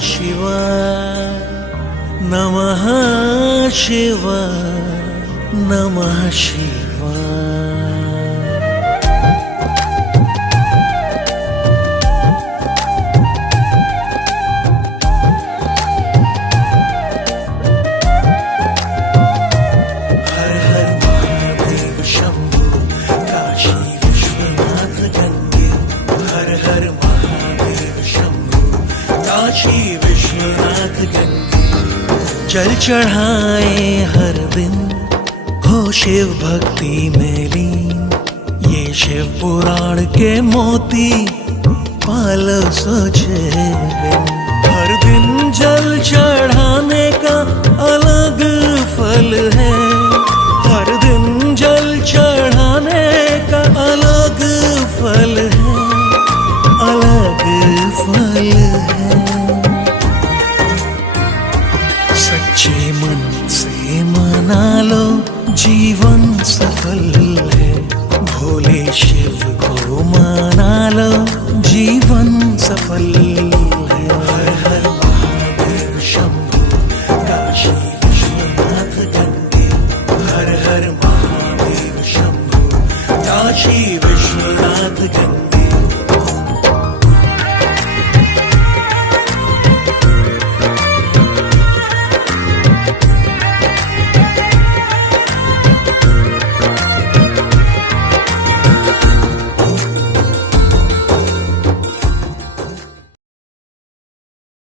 शिवाय, नमः शिवाय, नमः शिवाय। हर हर महादेव शंभो, काशी विश्वनाथ गंगे। हर हर महादेव शंभो, काशी विश्वनाथ गंगे। जल चढ़ाए हर दिन, हो शिव भक्ति में लीन। ये शिव पुराण के मोती पालो सोचे बिन। हर दिन जल चढ़ाने का अलग फल है। हर दिन जल चढ़ाने का अलग फल है, अलग फल है। सच्चे मन से मना लो, जीवन सफल है। भोले शिव को मना लो, जीवन सफल